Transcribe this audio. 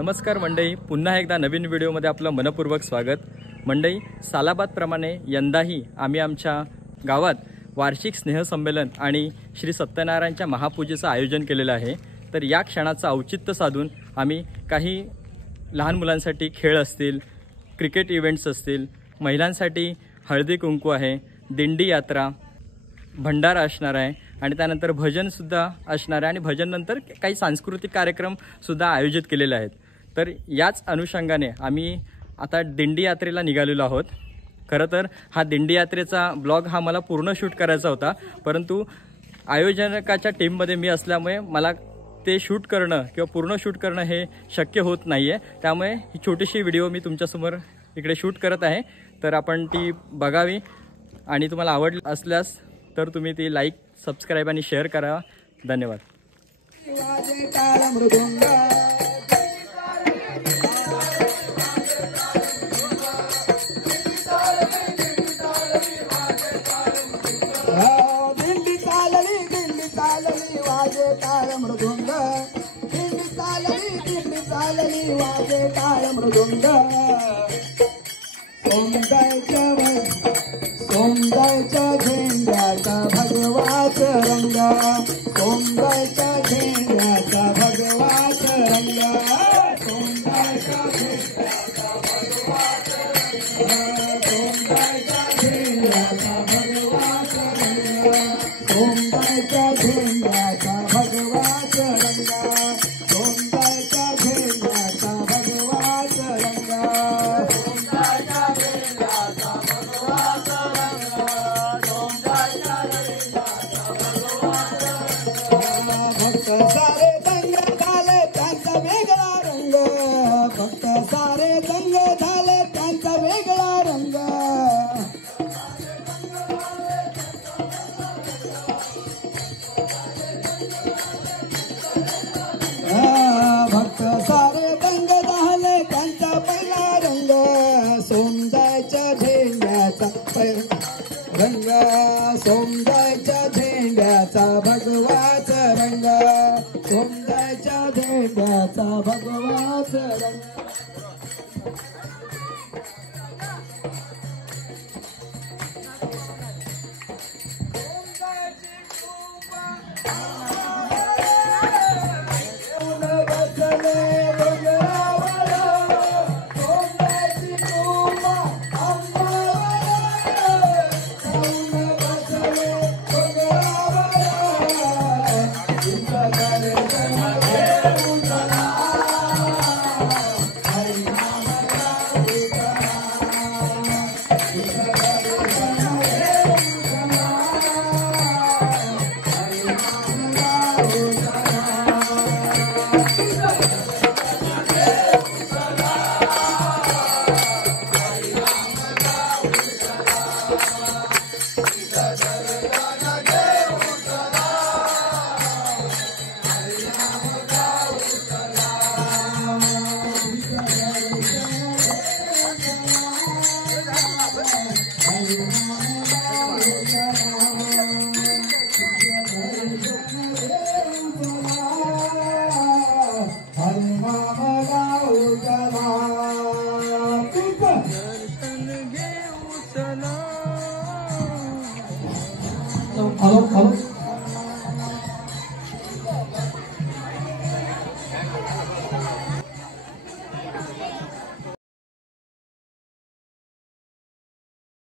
नमस्कार मंडळी, पुन्हा एकदा नवीन व्हिडिओमध्ये आपलं मनपूर्वक स्वागत। मंडळी, सालाबादप्रमाणे यंदाही आम्ही आमच्या गावात वार्षिक स्नेहसंमेलन आणि श्री सत्यनारायणच्या महापूजेचं आयोजन केलेलं आहे। तर या क्षणाचं औचित्य साधून आम्ही काही लहान मुलांसाठी खेळ असतील, क्रिकेट इव्हेंट्स असतील, महिलांसाठी हळदी कुंकू आहे, दिंडी यात्रा, भंडारा असणार आहे आणि त्यानंतर भजनसुद्धा असणार आहे आणि भजननंतर काही सांस्कृतिक कार्यक्रमसुद्धा आयोजित केलेले आहेत। तर याच अनुषंगाने आम्ही आता दिंडी यात्रेला निघालेलो आहोत। खरं तर हा दिंडी यात्रेचा ब्लॉग हा मला पूर्ण शूट करायचा होता, परंतु आयोजकाच्या टीममध्ये मी असल्यामुळे मला ते शूट करणं किंवा पूर्ण शूट करणं हे शक्य होत नाही आहे। त्यामुळे ही छोटीशी व्हिडिओ मी तुमच्यासमोर इकडे शूट करत आहे। तर आपण ती बघावी आणि तुम्हाला आवडली असल्यास तर तुम्ही ती लाईक, सबस्क्राइब आणि शेअर करा। धन्यवाद। सोंगाईच्या झेंड्याचा भगवाचा रंग, सोंगाईच्या झेंड्याचा भगवाचा रंग, सोंगाईच्या झेंड्याचा भगवाचा रंग, सोंगाईच्या झेंड्याचा भगवाचा रंग, सोंगाईच्या झेंड्याचा भगवाचा रंग, सोंगाईच्या झेंड्याचा भगवाचा रंग, सोंगाईच्या झेंड्याचा सारे दंग झाले त्यांचा वेगळा रंग, फक्त सारे दंग झाले त्यांचा वेगळा रंग, फक्त सारे दंग झाले त्यांचा पहिला रंग, सोंगाईच्या झेंड्याचा रंग, सोंगाईच्या झेंड्याचा भगवाचा रंग, सोंगाईच्या झेंड्याचा भगवाचा रंग। Hello.